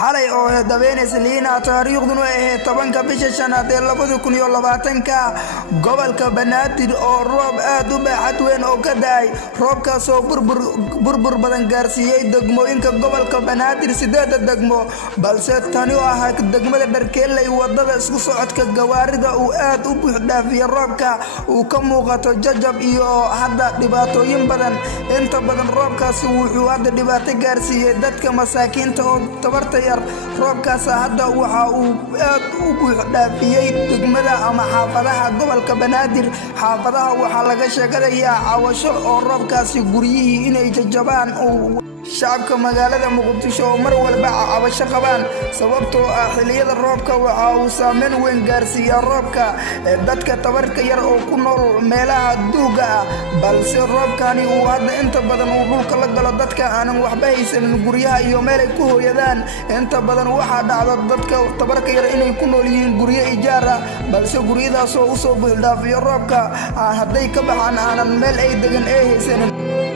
xalay oo dabeynaysa liina taariikhduna ay tobanka bisha shanaad ee 2020 gobolka Banaadir oo roob aad u baaxad weyn oo ka daay roobkaas oo burbur badan gaarsiiyay degmooyinka gobolka Banaadir 8 degmo balse tani oo ah degmada Dharkeeley wadada isku socodka gawaarida uu aad u buux dhaafiyay roobka uu ka muuqato jajab iyo hadda dhibaatooyin badan inta badan roobkaas wuxuu hadda dhibaato gaarsiiyay dadka masaakiinta oo tabarta yar roobkaas hadda waxa uu aad u buux dhaafiyay degmada ama xaafadaha gobolka Banaadir xaafadaha waxa laga sheeganayaa cawasho oo roobkaas guriyihii inay jajabaan oo shacabka magaalada Muqdisho mar walba cabasho qabaan sababtoo ah xilliyada roobka waxa uu saameyn weyn gaarsiiyaa roobka dadka tabarka yar oo ku nool meelaha duuga ah balse roobkani uu hadda inta badan uu dhulka la galo dadka aanan waxba haysan guryaha iyo meel ay ku hooyadaan inta badan waxa dhacdo dadka tabarka yar inay ku nool yihiin guryo ijaar ah balse guryadaas oo u soo buuxdhaafiyo roobka haday ka baxaan aanan meel ay degan ay haysan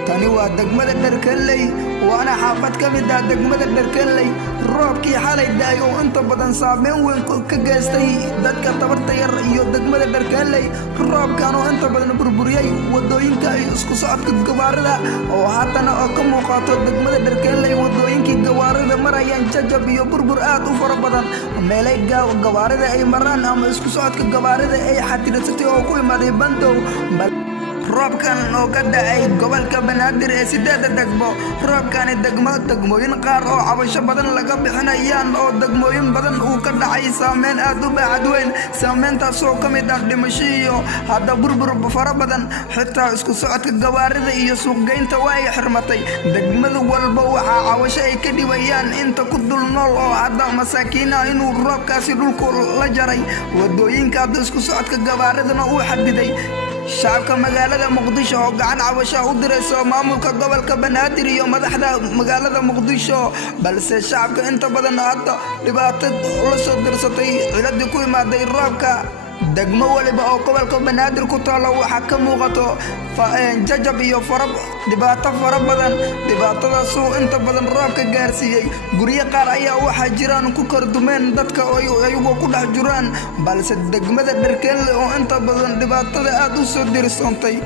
tani waa degmada Dharkeeley waana xaafad ka mid ah degmada Dharkeeley roobkii xalay daay oo inta badan saameyn weyn ka geystay dadka tabarta yar iyo degmada Dharkeeley roobkan oo inta badan burburiyay wadooyinka ay isku socodka gawaarida oo haddana oo ka muuqato degmada Dharkeeley wadooyinkii gawaarida marayaan jajab iyo burbur aad u fara badan meelay gawaarida ay maraan ama isku socodka gawaarida ay xatiratay oo ku imaaday bandow roobkan oo ka dhacay gobolka Banaadir ee 8 degmo roobkan degmooyin qaar oo cabasho badan laga bixinayaan oo degmooyin badan uu ka dhacay saameyn aad u baaxad weyn saameyntaas oo ka mid ah dhimasho iyo hadda burbur fara badan xitaa isku socodka gawaarida iyo suuqgeynta way xirmatay degmada walba waxa cabasho ay ka dhibayaan inta ku dul nool oo hadda masaakiina inuu roobkaasi dhulku la jaray wadooyinka isku socodka gawaaridana uu xadiday shacabka magaalada Muqdisho oo gacan cabasho u dirayso maamulka gobolka Banaadir iyo madaxda magaalada Muqdisho balse shacabka inta badan hadda dhibaato la soo dirsatay ciladii ku imaaday roobka degmo waliba oo gobolka Banaadir ku taalo waxa ka muuqato jajab iyo dhibaato fara badan dhibaatadaas oo inta badan roobka gaarsiiyay guriyo qaar ayaa waxa jiraan ku kordumeen dadka ayagoo ku dhex jiraan balse degmada Dharkeeley oo inta badan dhibaatada aad u soo dirsantay